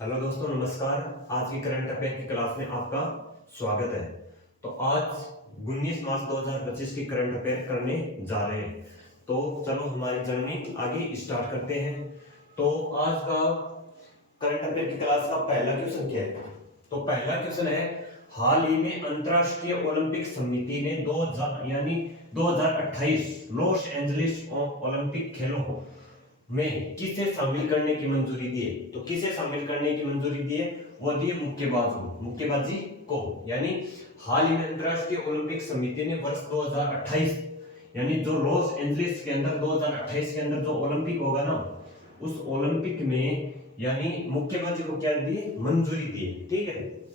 Hello दोस्तों, नमस्कार। आज की करंट अफेयर की क्लास में आपका स्वागत है। तो आज 19 मार्च 2025 की करंट अफेयर करने जा रहे हैं। तो चलो हमारी जर्नी आगे स्टार्ट करते हैं। तो आज का करंट अफेयर की क्लास का पहला क्वेश्चन क्या है? तो पहला क्वेश्चन है, हाल ही में अंतरराष्ट्रीय ओलंपिक समिति ने 2028 लॉस एंजलिस ओलंपिक खेलों में किसे शामिल करने की मंजूरी दी है? तो किसे शामिल करने की मंजूरी दी है? वो दी है मुक्केबाजी को। यानी हाल ही में अंतरराष्ट्रीय ओलंपिक समिति ने वर्ष 2028 यानी जो लॉस एंजलिस के अंदर 2028 के अंदर जो ओलंपिक होगा ना, उस ओलंपिक में यानी मुक्केबाजी को क्या दी है? मंजूरी दी है। ठीक है,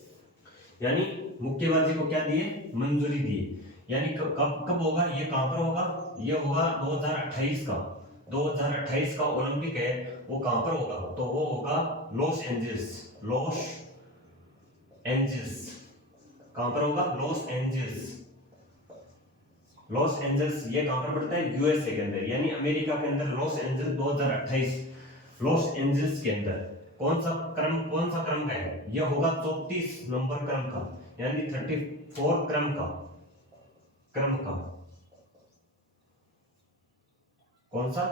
यानी मुक्केबाजी को क्या दी है? मंजूरी दी है। यानी कब कब होगा ये? कहां पर होगा? ये होगा 2028 का। 2028 का ओलंपिक है, वो कहां पर होगा? तो वो होगा लॉस एंजल्स। लॉस एंजल्स कहां पर होगा? Los Angeles. लॉस एंजल्स ये कहां पर पड़ता है? यूएसए के अंदर, यानी अमेरिका के अंदर लॉस एंजल्स 2028 लॉस एंजल्स के अंदर। कौन सा क्रम का है? यह होगा 34 नंबर क्रम का, यानी 34 क्रम का कौन सा?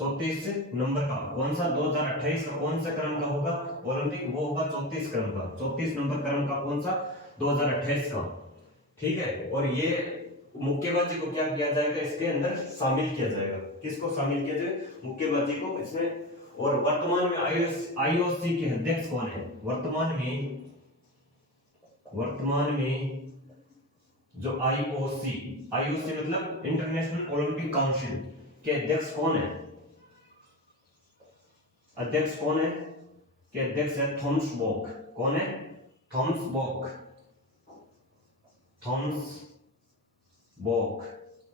34 नंबर का। कौन सा? 2028 का कौन सा क्रम का होगा ओलंपिक? वो होगा 34 क्रम का, 34 नंबर क्रम का। कौन सा? 2028 का। ठीक है, और ये मुक्केबाजी को क्या किया जाएगा? इसके अंदर शामिल किया जाएगा। किसको शामिल किया जाएगा? मुक्केबाजी को इसमें। और वर्तमान में आईओसी के अध्यक्ष कौन है? वर्तमान में जो आईओसी मतलब इंटरनेशनल ओलंपिक काउंसिल के अध्यक्ष कौन है? अध्यक्ष कौन है? के अध्यक्ष है थॉमस बॉक। कौन है? थॉमस बॉक।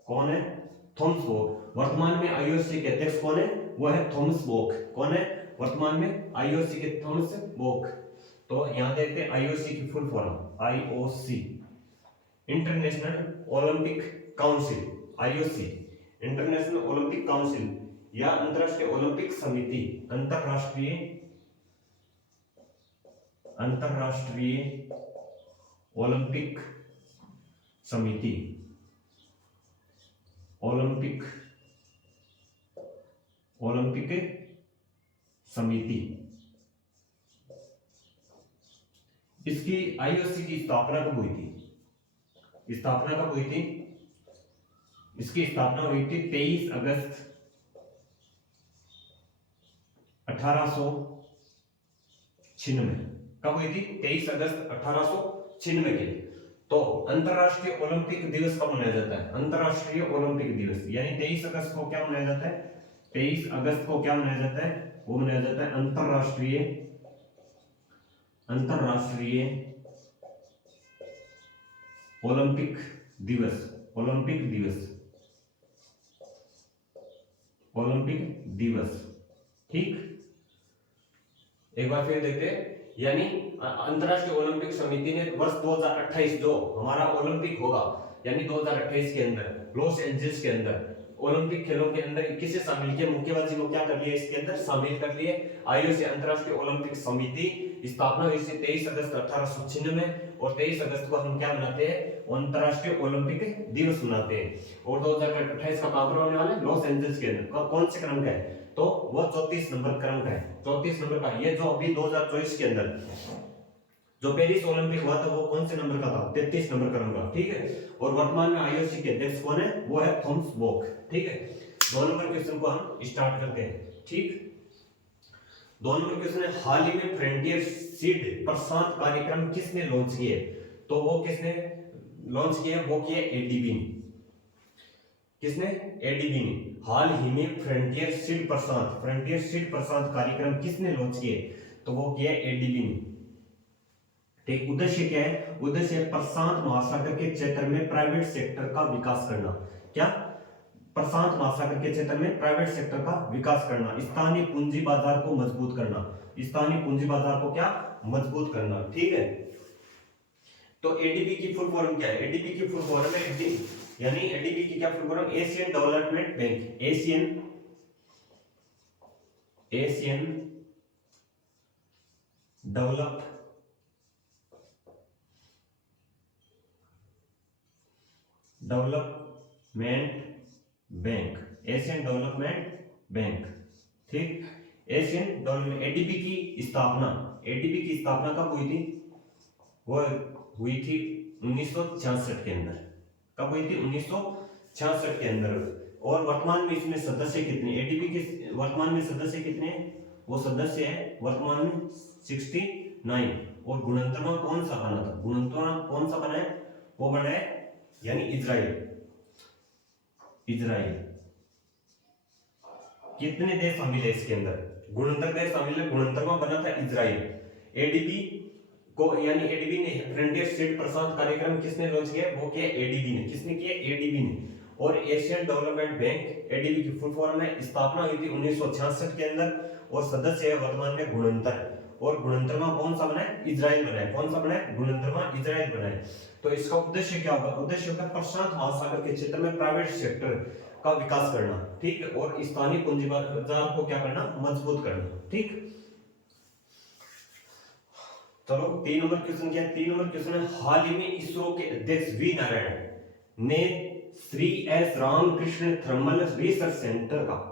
कौन है? थॉमस बॉक। वर्तमान में आईओसी के अध्यक्ष कौन है? वो है थॉमस बॉक। कौन है वर्तमान में आईओसी के? थॉमस बॉक। तो यहां देखते हैं आईओसी की full form. IOC international Olympic council. IOC international Olympic council या अंतरराष्ट्रीय ओलंपिक समिति। अंतरराष्ट्रीय ओलंपिक समिति। ओलंपिक समिति। इसकी आईओसी की स्थापना कब हुई थी? इसकी स्थापना हुई थी 23 अगस्त 1896। कब हुई थी? 23 अगस्त 1896 के। तो अंतरराष्ट्रीय ओलंपिक दिवस कब मनाया जाता है? अंतरराष्ट्रीय ओलंपिक दिवस यानी 23 अगस्त को क्या मनाया जाता है? 23 अगस्त को क्या मनाया जाता है? वो मनाया जाता है अंतरराष्ट्रीय ओलंपिक दिवस। ठीक, एक बार फिर देखते हैं। यानी अंतरराष्ट्रीय ओलंपिक समिति ने वर्ष 2028 जो हमारा ओलंपिक होगा, यानी 2028 के अंदर लॉस एंजल्स के अंदर ओलंपिक खेलों के अंदर किसे शामिल किया? मुक्केबाजी को क्या कर लिया? इसके अंदर शामिल कर लिए। आईओसी अंतरराष्ट्रीय ओलंपिक समिति स्थापना हुई थी 23 अगस्त 1896 में, और 23 अगस्त को हम क्या मनाते हैं? अंतरराष्ट्रीय ओलंपिक दिवस मनाते हैं। और 2028 का कहां पर होने वाला है? लॉस एंजल्स के अंदर। कौन से क्रम का है? तो वो 34 नंबर क्रम का है। 34 नंबर का। ये जो अभी 2024 के अंदर जो पेरिस ओलंपिक हुआ था, वो कौन से नंबर का था? 33 नंबर क्रम का। ठीक है, और वर्तमान में आईओसी के अध्यक्ष कौन है? वो है थॉमस बॉक। ठीक है, 2 नंबर क्वेश्चन को हम स्टार्ट करते हैं। ठीक, 2 नंबर क्वेश्चन है, हाल ही में फ्रंटियर सीड प्रशांत कार्यक्रम किसने लॉन्च किए? तो वो किसने लॉन्च किया? वो किया एडीबी ने। किसने? एडीबी ने। हाल ही में फ्रंटियर सीड प्रशांत कार्यक्रम किसने लॉन्च किए? तो वो किया एडीबी ने। ठीक, उद्देश्य क्या है? उद्देश्य प्रशांत महासागर के क्षेत्र में प्राइवेट सेक्टर का विकास करना। क्या? प्रशांत महासागर के क्षेत्र में प्राइवेट सेक्टर का विकास करना, स्थानीय पूंजी बाजार को मजबूत करना। स्थानीय पूंजी बाजार को क्या? मजबूत करना। ठीक है, तो एडीबी की फुल फॉर्म क्या है? एडीबी की फुल फॉर्म है यानी एडीबी की क्या full form? Asian development bank. Asian development bank, Asian development bank, ठीक। एशियन डेवलपमेंट, एडीबी की स्थापना, एडीबी की स्थापना कब हुई थी? वो हुई थी 1966 के अंदर। कब हुई थी? 1966 के अंदर। और वर्तमान में इसमें सदस्य कितने, एडीबी के वर्तमान में सदस्य कितने हैं? वो सदस्य है वर्तमान में 69। और गुणनतमा कौन सा बना था? गुणनतमा कौन सा बना है? वो बना है यानी इजराइल। इजराइल कितने देश शामिल है इसके अंदर? गुणनतर देश शामिल है। गुणनतरमा बना था इजराइल। एडीबी को यानी एडीबी ने फ्रंटियर स्टेट प्रशांत कार्यक्रम किसने लॉन्च किया? वो किया एडीबी ने। किसने किया? एडीबी ने। और एशियन डेवलपमेंट बैंक एडीबी की फुल फॉर्म है। स्थापना हुई थी 1966 के अंदर और सदस्य है वर्तमान में गुणनतर। और गुणनतरमा कौन सा बना है? इजराइल बना है। कौन सा बना है? गुणनतरमा इजराइल बना है। तो इसका उद्देश्य क्या होगा? उद्देश्य होगा प्रशांत महासागर के क्षेत्र में प्राइवेट सेक्टर का विकास करना, ठीक है, और स्थानीय पूंजी बाजार को क्या करना? मजबूत करना, ठीक। चलो 3 नंबर क्वेश्चन क्या है? 3 नंबर क्वेश्चन है, हाल ही में इसरो के अध्यक्ष वी नारायण ने Shri S Ramakrishna thermal research centre का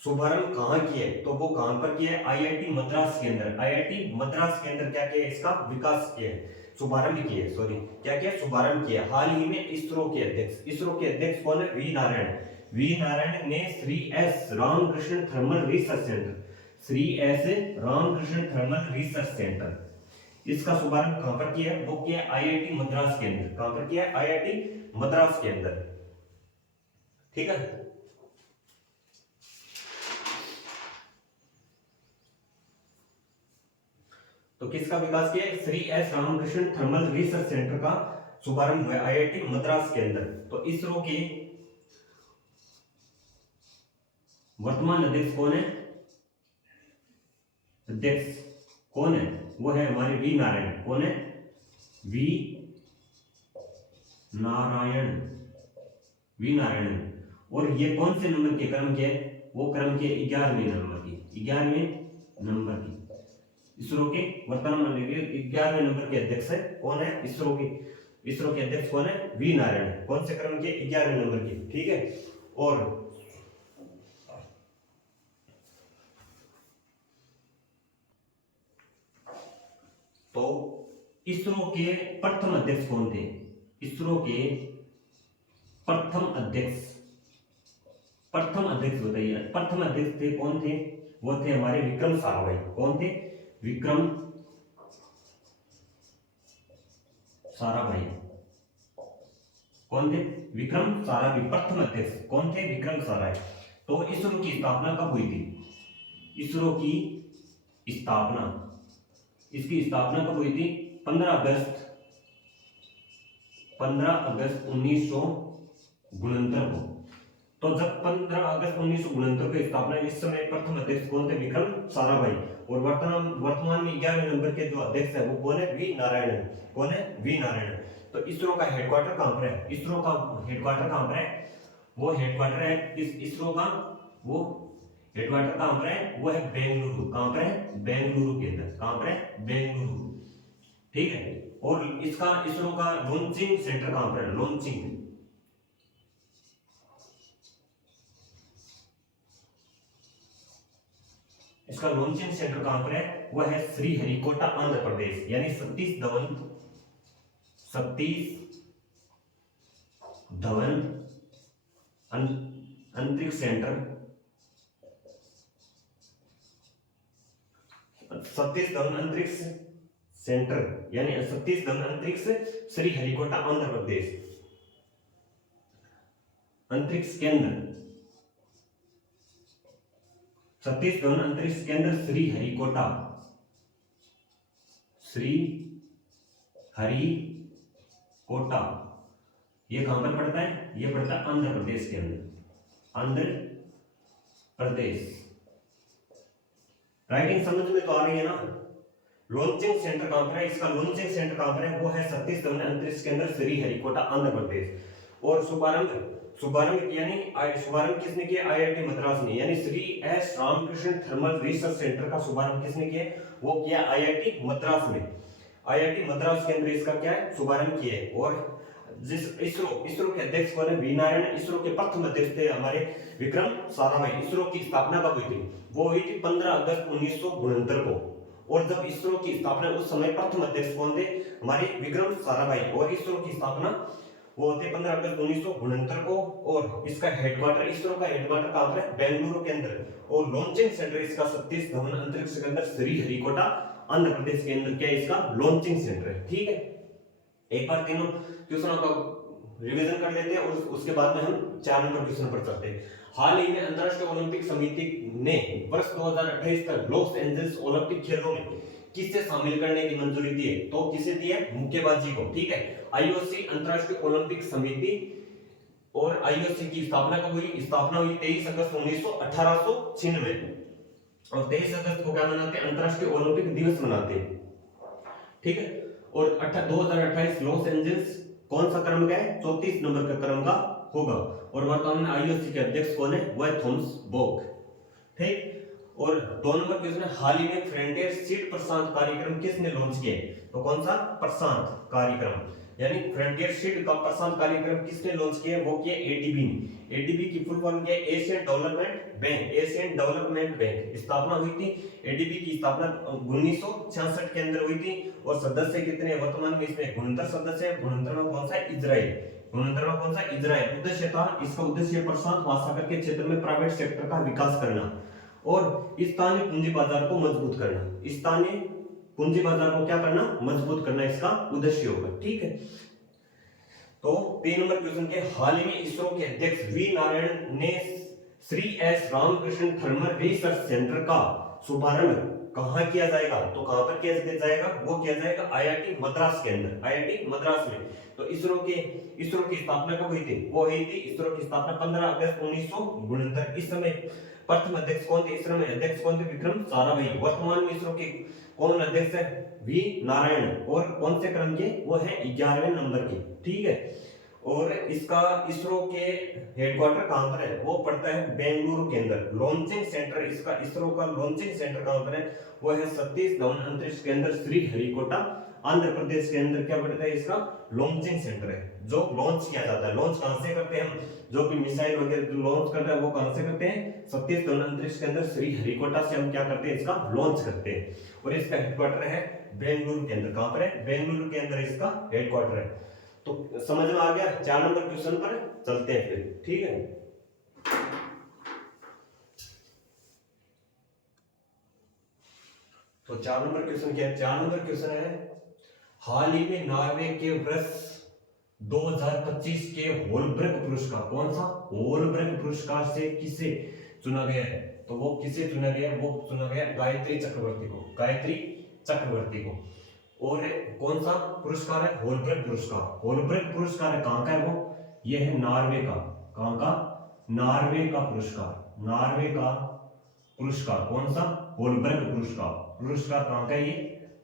शुभारंभ कहां किया है? तो वो कहां पर किया है? आईआईटी मद्रास के अंदर। आईआईटी मद्रास के अंदर क्या किया है? इसका विकास किया है, शुभारंभ किया है, सॉरी क्या किया? शुभारंभ किया हाल ही में इसरो के अध्यक्ष। इसरो के अध्यक्ष कौन है? वी नारायण। वी नारायण ने Shri S Ramakrishna thermal research centre, Shri S Ramakrishna thermal research centre, इसका शुभारंभ कहां पर किया है? वो किया आईआईटी मद्रास के अंदर। कहां पर किया है? आईआईटी मद्रास के अंदर, ठीक है। तो किसका विकास किया? Shri S Ramakrishna thermal research centre का शुभारंभ हुआ आईआईटी मद्रास के अंदर। तो इसरो के वर्तमान अध्यक्ष कौन है? अध्यक्ष कौन है? वो है हमारे वी नारायण। कौन है? वी नारायण। वी नारायण। और ये कौन से नंबर के क्रम के? वो क्रम के 11वें नंबर की, 11वें नंबर की इसरो के वर्तमान में 11वें नंबर के अध्यक्ष है। कौन है? इसरो के अध्यक्ष कौन है? वी नारायण। कौन से क्रम के? 11वें नंबर की, ठीक है। और तो इसरो के प्रथम अध्यक्ष कौन थे? इसरो के प्रथम अध्यक्ष बताइए। प्रथम अध्यक्ष थे कौन थे? वो थे हमारे विक्रम साराभाई। कौन थे? विक्रम साराभाई। कौन थे? विक्रम साराभाई। प्रथम अध्यक्ष कौन थे? विक्रम साराभाई। तो इसरो की स्थापना कब हुई थी? इसरो की स्थापना, इसकी स्थापना कब हुई थी? 15 अगस्त 1969 को। तो जब 15 अगस्त 1969 को स्थापना, इस समय प्रथम अध्यक्ष कौन थे? विक्रम साराभाई। और वर्तमान में 11वें नंबर के जो अध्यक्ष है वो कौन है? वी नारायण। कौन है? वी नारायण। तो इसरो का हेडक्वार्टर कहां पर है? इसरो का हेडक्वार्टर कहां पर है? वो हेडक्वार्टर है इस इसरो का, वो हेडक्वार्टर कहां पर है? वो है बेंगलुरु। कहां पर है? बेंगलुरु के अंदर। कहां पर है? बेंगलुरु, ठीक है। और इसका इसरो का लॉन्चिंग सेंटर कहां पर है? लॉन्चिंग, इसका लॉन्चिंग सेंटर कहां पर है? वह है श्रीहरिकोटा आंध्र प्रदेश, यानी सतीश धवन अंतरिक्ष सेंटर, सतीश धवन अंतरिक्ष सेंटर यानी सतीश धवन अंतरिक्ष श्रीहरिकोटा आंध्र प्रदेश, अंतरिक्ष केंद्र, सतीश धवन अंतरिक्ष केंद्र श्रीहरिकोटा, श्रीहरिकोटा, ये कहां पर पड़ता है? ये पड़ता है आंध्र प्रदेश के अंदर, आंध्र प्रदेश। राइटिंग समझ में तो आ रही है ना? लॉन्चिंग सेंटर कहां पर है? इसका लॉन्चिंग सेंटर कहां पर है? वो है सतीश धवन अंतरिक्ष केंद्र श्रीहरिकोटा आंध्र प्रदेश। और शुभारंभ शुभारंभ किसने किया? आईआईटी मद्रास ने, यानी Shri S Ramakrishna thermal research centre का शुभारंभ किसने किया? वो किया आईआईटी मद्रास में। आईआईटी मद्रास के अंदर इसका क्या है? शुभारंभ किया है। और जिस इसरो के अध्यक्ष कौन है? वी नारायण। इसरो के प्रथम अध्यक्ष थे हमारे विक्रम साराभाई। इसरो की स्थापना कब हुई थी? वो हुई थी 15 अगस्त 1969 को। और जब इसरो की स्थापना, उस समय प्रथम अध्यक्ष कौन थे? हमारे विक्रम साराभाई। और इसरो की स्थापना वो होते 15 अगस्त 1969 को। और इसका हेडक्वार्टर, इसरो का हेडक्वार्टर कहां पर है? बेंगलुरु के अंदर। और लॉन्चिंग सेंटर इसका सतीश धवन अंतरिक्ष केंद्र श्रीहरिकोटा आंध्र प्रदेश के अंदर क्या है? इसका लॉन्चिंग सेंटर है। ठीक है, एक बार तीनों क्वेश्चनों का रिवीजन कर लेते हैं और उसके बाद में हम 4 नंबर क्वेश्चन पर चलते हैं। हाल ही में अंतरराष्ट्रीय ओलंपिक समिति ने वर्ष 2028 तक लॉस एंजल्स ओलंपिक खेलों में किसे शामिल करने की मंजूरी दी है? तो किसे दी है? मुक्केबाजी को। ठीक है, आईओसी अंतरराष्ट्रीय ओलंपिक समिति। और आईओसी की स्थापना कब हुई? स्थापना हुई 23 अगस्त 1896 और 23 अगस्त को क्या मनाते हैं? अंतरराष्ट्रीय ओलंपिक दिवस मनाते हैं। ठीक है, और 2028 लॉस एंजल्स कौन सा क्रम का है? 34 नंबर का क्रम का होगा। और वर्तमान में आईओसी के अध्यक्ष कौन है? वो है थॉमस बॉक। ठीक, और 2 नंबर क्वेश्चन है, हाल ही में फ्रंटियर सीड प्रशांत कार्यक्रम किसने लॉन्च किया? तो कौन सा? प्रशांत कार्यक्रम, यानी फ्रंटियर सीड का प्रशांत कार्यक्रम किसने लॉन्च किया? वो किया एडीबी ने। एडीबी की फुल फॉर्म क्या है? Asian development bank. Asian development bank स्थापना हुई थी। एडीबी की स्थापना 1966 के अंदर हुई थी। और सदस्य कितने वर्तमान में? इसमें 69 सदस्य है। 69वां कौन सा? इजराइल। 69वां कौन सा? इजराइल। उद्देश्य था, इसका उद्देश्य प्रशांत महासागर के क्षेत्र में प्राइवेट सेक्टर का विकास करना और स्थानीय पूंजी बाजार को मजबूत करना। स्थानीय पूंजी बाजार को क्या करना? मजबूत करना इसका उद्देश्य होगा। ठीक है, तो 3 नंबर क्वेश्चन के, हाल ही में इसरो के अध्यक्ष वी नारायण ने Shri S Ramakrishna thermal research centre का शुभारंभ कहां किया जाएगा? तो कहां पर किया जाएगा? वो किया जाएगा आईआईटी मद्रास के अंदर, आईआईटी मद्रास में। तो इसरो की स्थापना कब हुई थी? वो हुई थी, इसरो की स्थापना 15 अगस्त 1969। इस समय प्रथम अध्यक्ष कौन थे? इसरो में अध्यक्ष कौन थे? विक्रम साराभाई। वर्तमान में इसरो के कौन अध्यक्ष है? वी नारायण। और कौन से क्रम के? वो है 11वें नंबर के। ठीक है, और इसका इसरो के हेडक्वार्टर कहां पर है? वो पड़ता है बेंगलुरु के अंदर। लॉन्चिंग सेंटर इसका, इसरो का लॉन्चिंग सेंटर कहां पर है? वो है सतीश धवन अंतरिक्ष केंद्र श्रीहरिकोटा आंध्र प्रदेश के अंदर। क्या पड़ता है? इसका लॉन्चिंग सेंटर है, जो लॉन्च किया जाता है। लॉन्च कहां से करते हैं हम? जो भी मिसाइल वगैरह लॉन्च करता है वो कहां से करते हैं? सतीश धवन अंतरिक्ष के अंदर श्रीहरिकोटा से हम क्या करते हैं? इसका लॉन्च करते हैं। और इसका हेडक्वार्टर है बेंगलुरु के अंदर। कहां पर है? बेंगलुरु के अंदर इसका हेडक्वार्टर है। तो समझ में आ गया? 4 नंबर क्वेश्चन पर चलते हैं फिर। ठीक है, तो 4 नंबर क्वेश्चन क्या है? 4 नंबर क्वेश्चन है, हाल ही में नॉर्वे के वर्ष 2025 के होलब्रग पुरस्कार, कौन सा? होलब्रग पुरस्कार से किसे चुना गया है? तो वो किसे चुना गया? वो चुना गया गायत्री चक्रवर्ती को। गायत्री चक्रवर्ती को। और कौन सा पुरस्कार है? होलब्रग पुरस्कार। होलब्रग पुरस्कार कहां का है? वो ये है नॉर्वे का। कहां का? नॉर्वे का पुरस्कार। नॉर्वे का पुरस्कार कौन सा? होलब्रग पुरस्कार। पुरस्कार कहां का है? ये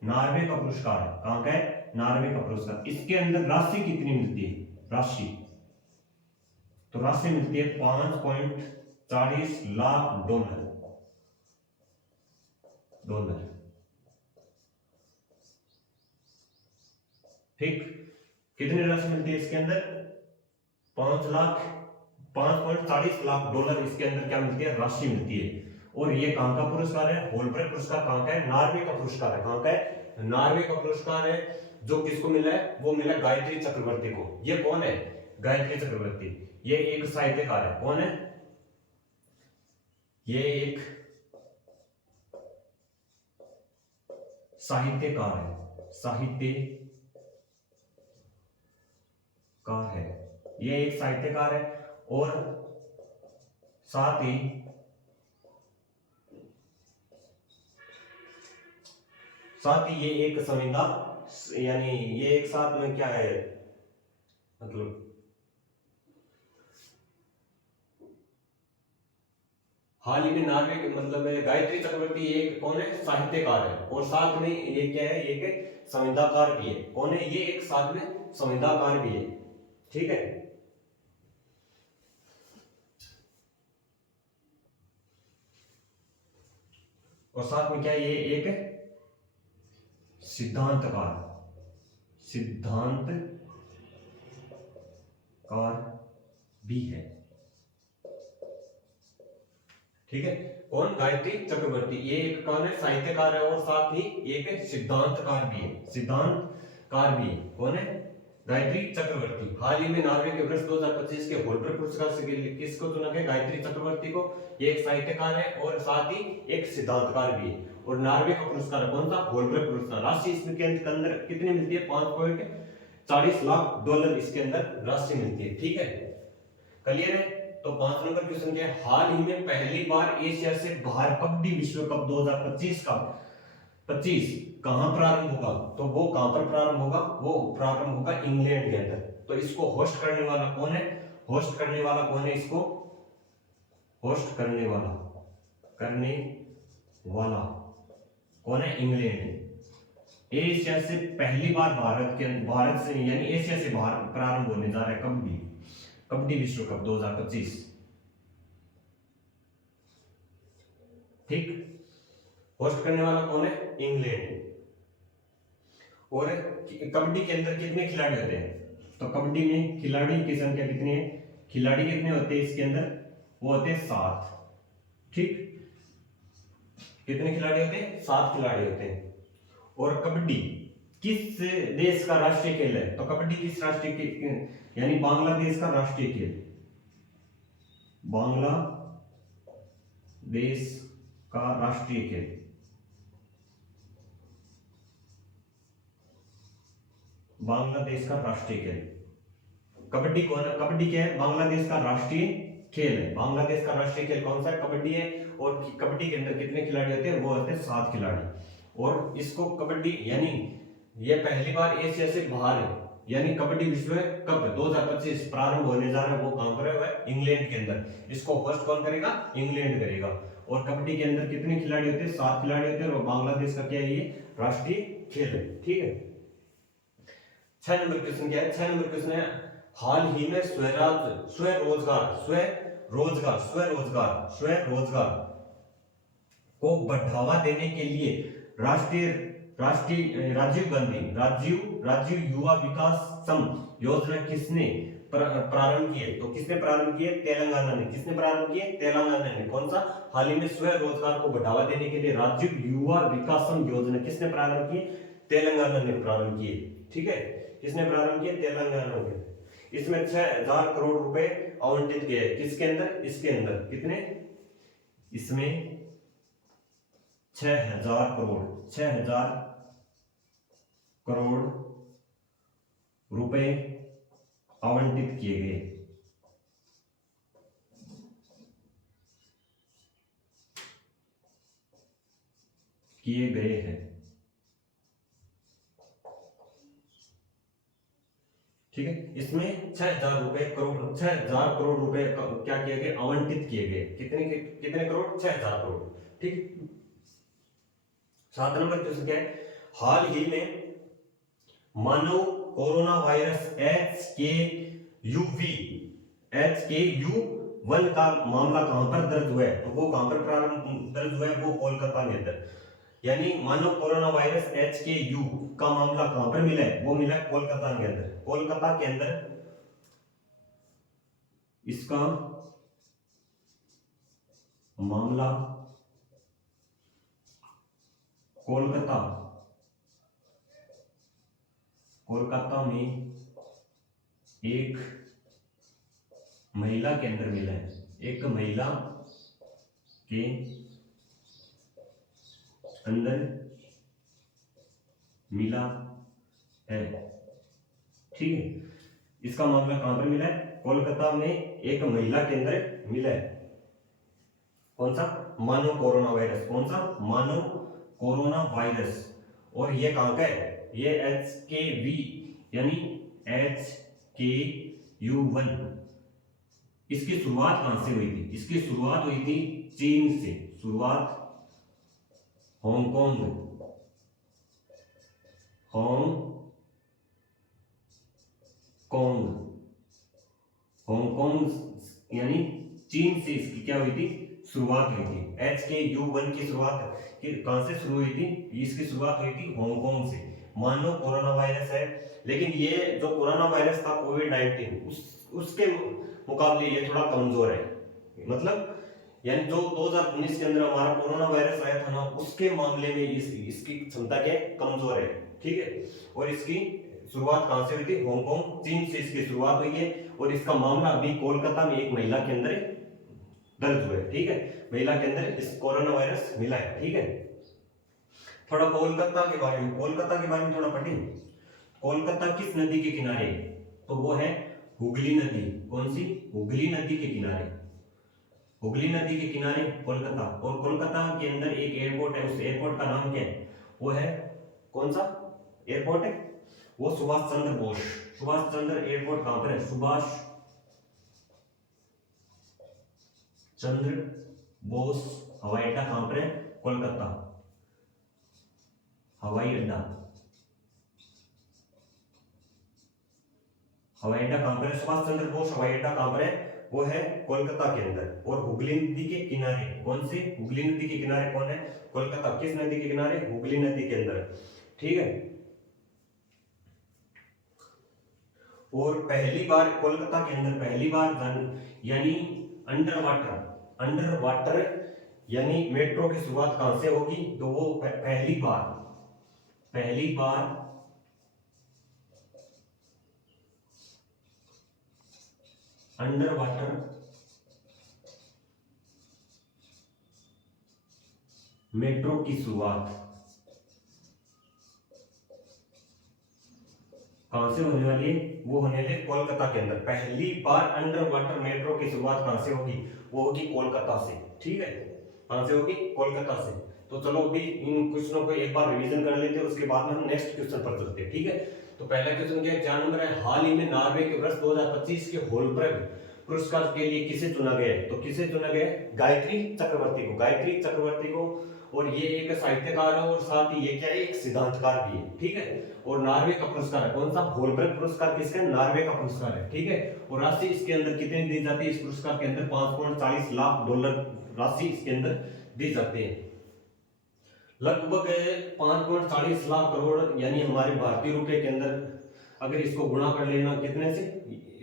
नॉर्वे का पुरस्कार है। कहां का है? नॉर्वे का पुरस्कार। इसके अंदर राशि कितनी मिलती है? राशि, तो राशि मिलती है 5.40 लाख डॉलर। ठीक, कितनी राशि मिलती है इसके अंदर? 5.40 लाख डॉलर इसके अंदर क्या मिलती है? राशि मिलती है। और ये कहां का पुरस्कार है? होलब्रग पुरस्कार कहां का है? नॉर्वे का पुरस्कार है। कहां का है? नॉर्वे का पुरस्कार है। जो किसको मिला है? वो मिला गायत्री चक्रवर्ती को। ये कौन है? गायत्री चक्रवर्ती। ये एक साहित्यकार है। कौन है? ये एक साहित्यकार है। साहित्यकार है, ये एक साहित्यकार है। और साथ ही ये एक संविदा, यानी ये एक साथ में क्या है, मतलब हाल ही में नॉर्वे के मतलब गायत्री चक्रवर्ती एक कौन है? साहित्यकार है। और साथ में ये क्या है? एक संविदाकार भी है। कौन है ये? एक साथ में संविदाकार भी है। ठीक है, और साथ में क्या है, ये एक सिद्धांतकार भी है। ठीक है, कौन? गायत्री चक्रवर्ती। ये एक कौन है? साहित्यकार है और साथ ही एक सिद्धांतकार भी है। सिद्धांतकार भी है। कौन है? गायत्री चक्रवर्ती। हाल ही में नॉर्वे के वर्ष 2025 के होल्ब्रे पुरस्कार से किसको चुना गया? गायत्री चक्रवर्ती को। ये एक साहित्यकार है और साथ ही एक सिद्धांतकार भी है। और नॉर्वे का पुरस्कार है कौन सा? होल्ब्रे पुरस्कार। राशि इसमें के अंदर कितनी मिलती है? 5.40 लाख डॉलर इसके अंदर राशि मिलती है। ठीक है, क्लियर है? तो 5 नंबर क्वेश्चन क्या है? हाल ही में पहली बार एशिया से बाहर कबड्डी विश्व कप 2025 का 25 कहां प्रारंभ होगा? तो वो कहां पर प्रारंभ होगा? वो प्रारंभ होगा इंग्लैंड के अंदर। तो इसको होस्ट करने वाला कौन है? होस्ट करने वाला कौन है? इसको होस्ट करने वाला कौन है? इंग्लैंड। एशिया से पहली बार भारत से यानी एशिया से बाहर प्रारंभ होने जा रहा है कबड्डी विश्व कप 2025। ठीक, होस्ट करने वाला कौन है? इंग्लैंड। और कबड्डी के अंदर कितने खिलाड़ी होते हैं? तो कबड्डी में खिलाड़ी की संख्या कितनी है? खिलाड़ी कितने होते हैं इसके अंदर? वो होते हैं 7। ठीक, कितने खिलाड़ी होते हैं? 7 खिलाड़ी होते हैं। और कबड्डी किस देश का राष्ट्रीय खेल है? तो कबड्डी किस राष्ट्रीय खेल यानी बांग्लादेश का राष्ट्रीय खेल। बांग्लादेश का राष्ट्रीय खेल। बांग्लादेश का राष्ट्रीय खेल कबड्डी। कबड्डी क्या है? बांग्लादेश का राष्ट्रीय खेल है। बांग्लादेश का राष्ट्रीय खेल कौन सा है? कबड्डी है। और कबड्डी के अंदर कितने खिलाड़ी होते हैं? वो होते हैं 7 खिलाड़ी। और इसको कबड्डी यानी ये पहली बार एशिया से बाहर है, यानी कबड्डी विश्व कप 2025 प्रारंभ होने जा रहा है। वो कहां पर है? इंग्लैंड के अंदर। इसको होस्ट कौन करेगा? इंग्लैंड करेगा। और कबड्डी के अंदर कितने खिलाड़ी होते हैं? 7 खिलाड़ी होते हैं। और बांग्लादेश का क्या है? ये राष्ट्रीय खेल है। ठीक है, 6 नंबर क्वेश्चन क्या है? 6 नंबर क्वेश्चन है हाल ही में स्वरोजगार को बढ़ावा देने के लिए राजीव युवा विकास सम योजना किसने प्रारंभ की है? तो किसने प्रारंभ की है? तेलंगाना ने। किसने प्रारंभ की है? तेलंगाना ने। कौन सा? हाल ही में स्वरोजगार को बढ़ावा देने के लिए राजीव युवा विकासम योजना किसने प्रारंभ की? तेलंगाना ने प्रारंभ की है। ठीक है, किसने प्रारंभ किया? तेलंगाना ने। इसमें 6000 करोड़ रुपए आवंटित किए। किसके अंदर? इसके अंदर कितने? इसमें 6000 करोड़ रुपए आवंटित किए गए हैं। ठीक है, इसमें 6000 करोड़ रुपए क्या किए गए? आवंटित किए गए। कितने करोड़? 6000 करोड़। ठीक, 7 नंबर क्वेश्चन क्या है? हाल ही में मानव कोरोना वायरस HKU1 का मामला कहां पर दर्ज हुआ है? तो वो कहां पर प्रारंभ दर्ज हुआ है? वो कोलकाता के अंदर। यानी मानव कोरोना वायरस HKU का मामला कहां पर मिला है? वो मिला है कोलकाता के अंदर। कोलकाता के अंदर इसका मामला कोलकाता में एक महिला के अंदर मिला है। एक महिला के अंदर मिला है। ठीक है, इसका मामला कहां पर मिला है? कोलकाता में एक महिला के अंदर मिला है। कौन सा? मानव कोरोना वायरस। कौन सा? मानव कोरोना वायरस। और ये कहां का है? ये HKV यानी HKU1। इसकी शुरुआत कहां से हुई थी? इसकी शुरुआत हुई थी चीन से। शुरुआत हांगकांग यानी चीन से इसकी क्या हुई थी? शुरुआत हुई थी। HKU1 की शुरुआत कहां से शुरू हुई थी? इसकी शुरुआत हुई थी हांगकांग से। मानो कोरोना वायरस है, लेकिन ये जो कोरोना वायरस था कोविड-19 उसके मुकाबले ये थोड़ा कमजोर है। मतलब यानी जो 2019 के अंदर हमारा कोरोना वायरस आया था ना, उसके मामले में इसकी क्षमता क्या है? कमजोर है। ठीक है। और इसकी शुरुआत कहां से हुई थी? हांगकांग, चीन से इसकी शुरुआत हुई है। और इसका मामला अभी कोलकाता में एक महिला के अंदर दर्ज हुआ है। ठीक है। महिला के अंदर इस कोरोना वायरस मिला है। ठीक है। थोड़ा कोलकाता के बारे में थोड़ा पढ़ें। कोलकाता किस नदी के किनारे है? तो वो है हुगली नदी। कौन सी? हुगली नदी के किनारे। हुगली नदी के किनारे कोलकाता। और कोलकाता के अंदर एक एयरपोर्ट है, उस एयरपोर्ट का नाम क्या है? वो है, कौन सा एयरपोर्ट है? वो सुभाष चंद्र बोस। सुभाष चंद्र एयरपोर्ट कहां पर है? सुभाष चंद्र बोस हवाई अड्डा कहां पर है? कोलकाता हवाई अड्डा। हवाई अड्डा कहां पर है? सुभाष चंद्र बोस हवाई अड्डा कहां पर है? वो है कोलकाता के अंदर। और हुगली नदी के किनारे, कौन से? हुगली नदी के किनारे कौन है? कोलकाता। किस नदी के किनारे? हुगली नदी के अंदर। ठीक है। और पहली बार कोलकाता के अंदर पहली बार यानी अंडर वाटर यानी मेट्रो की शुरुआत कहां से होगी? तो वो पहली बार अंडर वाटर मेट्रो की शुरुआत कहां से होने वाली है? वो होने वाली है कोलकाता के अंदर। पहली बार अंडर वाटर मेट्रो की शुरुआत कहां से होगी? वो होगी कोलकाता से। ठीक है। कहां से होगी? कोलकाता से। तो चलो अभी इन क्वेश्चनों को एक बार रिवीजन कर लेते हैं, उसके बाद में हम नेक्स्ट क्वेश्चन पर चलते हैं। ठीक है। तो पहला क्वेश्चन क्या है? 4 नंबर है, हाल ही में नॉर्वे के वर्ष 2025 के होलब्रग पुरस्कार के लिए किसे चुना गया है? तो किसे चुना गया है? गायत्री चक्रवर्ती को। और ये एक साहित्यकार है और साथ ही ये क्या है? एक सिद्धांतकार भी है। ठीक है। और नॉर्वे का पुरस्कार है, कौन सा? होलब्रग पुरस्कार किसका है? नॉर्वे का पुरस्कार है। ठीक है। और राशि इसके अंदर कितनी दी जाती है? इस पुरस्कार के अंदर $5.40 लाख राशि इसके अंदर दी जाती है। लगभग 5.40 लाख करोड़, यानी हमारे भारतीय रुपए के अंदर अगर इसको गुणा कर लेना कितने से,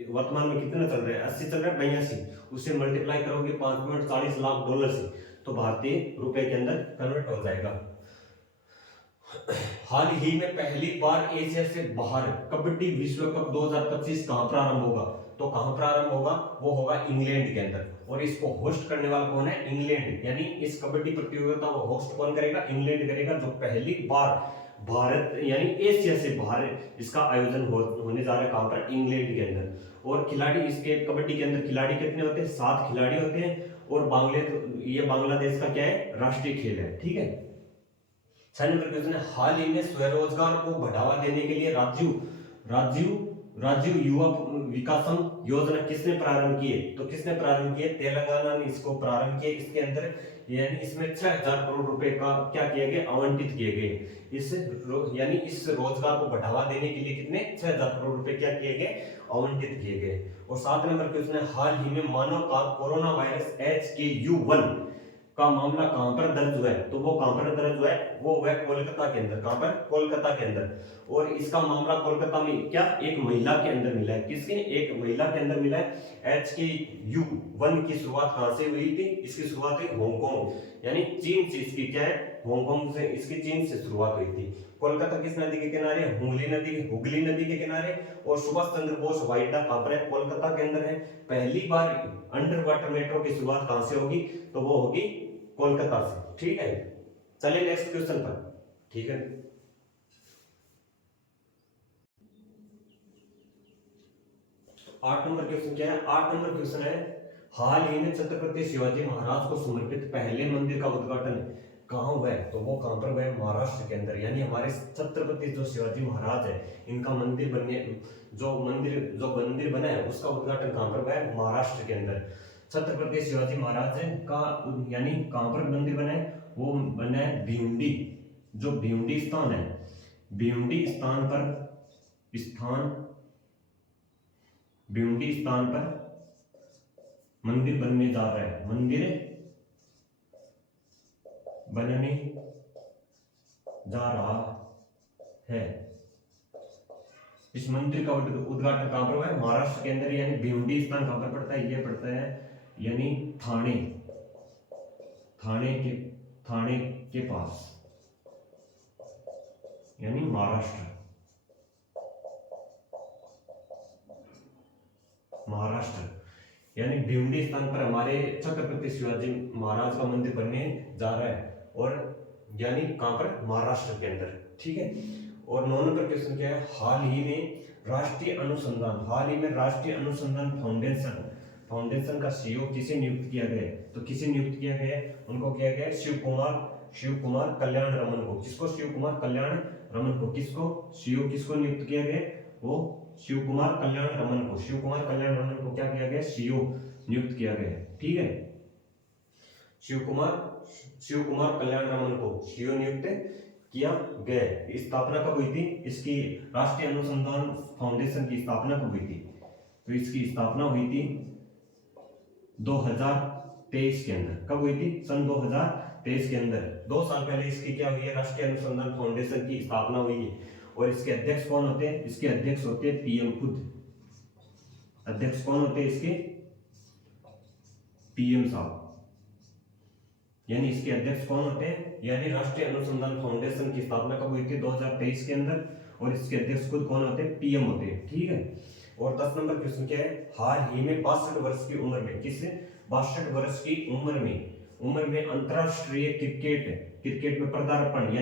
वर्तमान में कितना चल रहा है? 80 चल रहा है, 82, उससे मल्टीप्लाई करोगे $5.40 लाख से, तो भारतीय रुपए के अंदर कन्वर्ट हो जाएगा। हाल ही में पहली बार एशिया से बाहर कबड्डी विश्व कप 2025 कहां प्रारंभ होगा? तो कहां प्रारंभ होगा? वो होगा इंग्लैंड के अंदर। और इसको होस्ट करने वाला कौन है? इंग्लैंड। यानी इस कबड्डी प्रतियोगिता को होस्ट कौन करेगा? इंग्लैंड करेगा, जो पहली बार भारत यानी एशिया से बाहर इसका आयोजन होने जा रहा है। कहां पर? इंग्लैंड के अंदर। और खिलाड़ी इसके कबड्डी के अंदर खिलाड़ी कितने होते हैं? 7 खिलाड़ी होते हैं। और ये बांग्लादेश का क्या है? राष्ट्रीय खेल है। ठीक है। 6 नंबर क्वेश्चन है, हाल ही में स्वरोजगार को बढ़ावा देने के लिए राजीव युवा विकासम योजना किसने प्रारंभ की है? तो किसने प्रारंभ की है? तेलंगाना ने इसको प्रारंभ किया। इसके अंदर यानी इसमें 6000 करोड़ रुपए का क्या किया गया? आवंटित किए गए। यानी इस रोजगार को बढ़ावा देने के लिए कितने? 6000 करोड़ रुपए क्या किए गए? आवंटित किए गए। और 7 नंबर क्वेश्चन है, हाल ही में मानव का कोरोना वायरस HKU1 का मामला कहां पर दर्ज हुआ है? तो वो कहां पर दर्ज हुआ है? वो हुआ है कोलकाता के अंदर। कहां पर? कोलकाता के अंदर। और इसका मामला कोलकाता में क्या? एक महिला के अंदर मिला है। किसके? एक महिला के अंदर मिला है। HKU1 की शुरुआत कहां से हुई थी? इसकी शुरुआत हुई हांगकांग यानी चीन से। इसकी क्या है? हांगकांग से इसकी चीन से शुरुआत हुई थी। कोलकाता किस नदी के किनारे? हुगली नदी के किनारे। और सुभाष चंद्र बोस हवाई अड्डा कहां पर है? कोलकाता के अंदर है। पहली बार अंडर वाटर मेट्रो की शुरुआत कहां से होगी? तो वो होगी कोलकाता से। ठीक है। चलिए नेक्स्ट क्वेश्चन पर। ठीक है। 8 नंबर क्वेश्चन क्या है? 8 नंबर क्वेश्चन है, हाल ही में छत्रपति शिवाजी महाराज को समर्पित पहले मंदिर का उद्घाटन कहां हुआ है? तो वो कहां पर हुआ है? महाराष्ट्र के अंदर। यानी हमारे छत्रपति जो शिवाजी महाराज है, इनका जो मंदिर बना है, उसका उद्घाटन कहां पर हुआ है? महाराष्ट्र के अंदर। छत्रपति शिवाजी महाराज का यानी कहां पर मंदिर बना है? वो बना है भिवंडी। जो भिवंडी स्थान है, भिवंडी स्थान पर मंदिर बनने जा रहा है। मंदिर बनने जा रहा है। इस मंदिर का उद्घाटन कहां पर हुआ है? महाराष्ट्र के अंदर, यानी भिवंडी स्थान कहां पर पड़ता है? ये पड़ता है यानी थाने, थाने के पास, यानी महाराष्ट्र, यानी भिवंडी स्थान पर हमारे छत्रपति शिवाजी महाराज का मंदिर बनने जा रहा है, और यानी कहां पर? महाराष्ट्र के अंदर। ठीक है। और 9 नंबर क्वेश्चन क्या है? हाल ही में राष्ट्रीय अनुसंधान फाउंडेशन का सीईओ किसे नियुक्त किया गया? तो किसे नियुक्त किया गया? उनको किया गया शिव कुमार कल्याण रमन को। किसको? शिव कुमार कल्याण रमन को। किसको? सीईओ किसको नियुक्त किया गया? वो शिव कुमार कल्याण रमन को। शिव कुमार कल्याण रमन को क्या किया गया? सीईओ नियुक्त किया गया। ठीक है। शिव कुमार कल्याण रमन को सीईओ नियुक्त किया गया। स्थापना कब हुई थी इसकी? राष्ट्रीय अनुसंधान फाउंडेशन की स्थापना कब हुई थी? तो इसकी स्थापना हुई थी 2023 के अंदर। कब हुई थी? सन 2023 के अंदर। 2 साल पहले इसकी क्या हुई है? राष्ट्रीय अनुसंधान फाउंडेशन की स्थापना हुई है। और इसके अध्यक्ष कौन होते हैं? इसके अध्यक्ष होते हैं पीएम खुद। अध्यक्ष कौन होते हैं इसके? पीएम साहब। यानी इसके अध्यक्ष कौन होते हैं? यानी राष्ट्रीय अनुसंधान फाउंडेशन की स्थापना कब हुई थी? 2023 के अंदर। और इसके अध्यक्ष खुद कौन होते हैं? पीएम होते हैं। ठीक है। और 10 नंबर क्वेश्चन क्या है? हाल ही में 62 वर्ष की उम्र में, किससे? 62 वर्ष की उम्र में अंतरराष्ट्रीय क्रिकेट में पदार्पण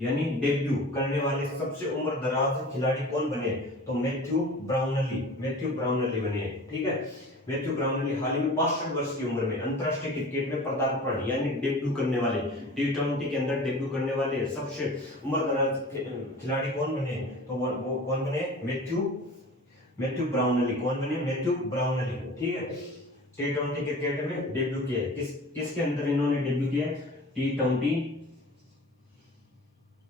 यानी डेब्यू करने वाले सबसे उम्र दराज खिलाड़ी कौन बने? तो मैथ्यू ब्राउनली बने। ठीक है। मैथ्यू ब्राउनली हाल ही में 62 वर्ष की उम्र में अंतरराष्ट्रीय क्रिकेट में पदार्पण यानी डेब्यू करने वाले, T20 के अंदर डेब्यू करने वाले सबसे उम्र दराज खिलाड़ी कौन बने? तो वो कौन बने? Matthew Brownlee. कौन बने? Matthew Brownlee. ठीक है। T20 क्रिकेट में डेब्यू किया। किसके अंदर इन्होंने डेब्यू किया? T20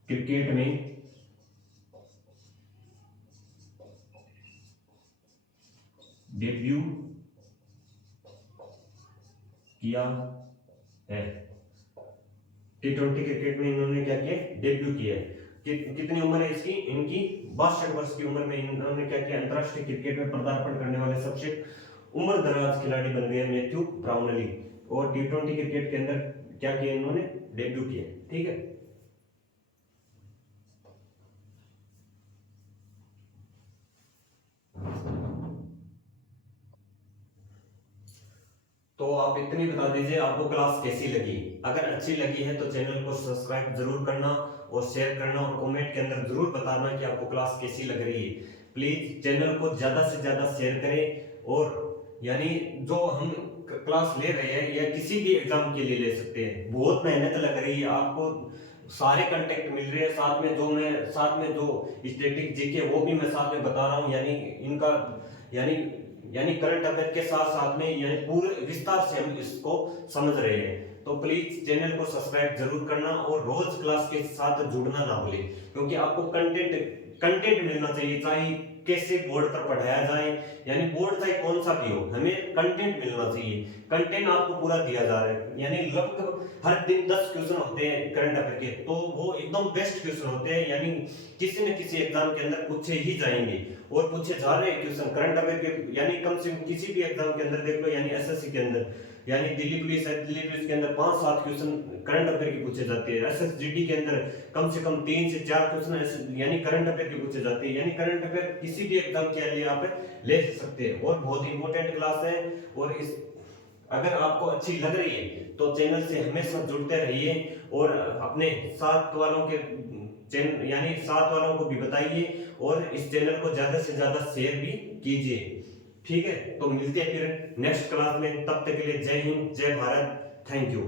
क्रिकेट में डेब्यू किया है। T20 क्रिकेट में इन्होंने क्या किया? डेब्यू किया है। कितनी उम्र है इसकी? इनकी 62 वर्ष की उम्र में इन्होंने क्या किया? अंतरराष्ट्रीय क्रिकेट में पदार्पण करने वाले सबसे उम्र दराज खिलाड़ी बन गए मैथ्यू ब्राउनली। और T20 क्रिकेट के अंदर क्या किया? इन्होंने डेब्यू किया। ठीक है। तो आप इतनी बता दीजिए आपको क्लास कैसी लगी। अगर अच्छी लगी है तो चैनल को सब्सक्राइब जरूर करना और शेयर करना, और कमेंट के अंदर जरूर बताना कि आपको क्लास कैसी लग रही है। प्लीज चैनल को ज्यादा से ज्यादा शेयर करें। और यानी जो हम क्लास ले रहे हैं या किसी भी एग्जाम के लिए ले सकते हैं, बहुत मेहनत लग रही है आपको, सारे कंटेक्ट मिल रहे हैं। साथ में जो स्टैटिक जीके वो भी मैं साथ में बता रहा हूँ। यानी इनका यानी करंट अफेयर के साथ साथ में यानी पूरे विस्तार से हम इसको समझ रहे हैं। तो प्लीज चैनल को सब्सक्राइब जरूर करना और रोज क्लास के साथ जुड़ना ना भूलें, क्योंकि आपको कंटेंट मिलना चाहिए। चाहे कैसे बोर्ड पर पढ़ाया जाए, यानी बोर्ड चाहे कौन सा भी हो, हमें कंटेंट मिलना चाहिए। कंटेंट आपको पूरा दिया जा रहा है। यानी लगभग हर दिन 10 क्वेश्चन होते हैं करंट अफेयर के, तो वो एकदम बेस्ट क्वेश्चन होते हैं। यानी किसी न किसी एग्जाम के अंदर पूछे ही जाएंगे और पूछे जा रहे हैं क्वेश्चन करंट अफेयर के। यानी कम से कम किसी भी एग्जाम के अंदर देख लो, यानी एसएससी के अंदर, यानी दिल्ली पुलिस है, दिल्ली पुलिस के अंदर 5-7 क्वेश्चन करंट अफेयर के पूछे जाते हैं। एसएसजीडी के अंदर कम से कम 3 से 4 क्वेश्चन यानी करंट अफेयर के पूछे जाते हैं। यानी करंट अफेयर किसी भी एग्जाम के लिए आप ले सकते हैं और बहुत इंपॉर्टेंट क्लास है। और इस अगर आपको अच्छी लग रही है तो चैनल से हमेशा जुड़ते रहिए और अपने साथ वालों को भी बताइए और इस चैनल को ज्यादा से ज्यादा शेयर भी कीजिए। ठीक है। तो मिलते हैं फिर नेक्स्ट क्लास में। तब तक के लिए जय हिंद, जय भारत, थैंक यू।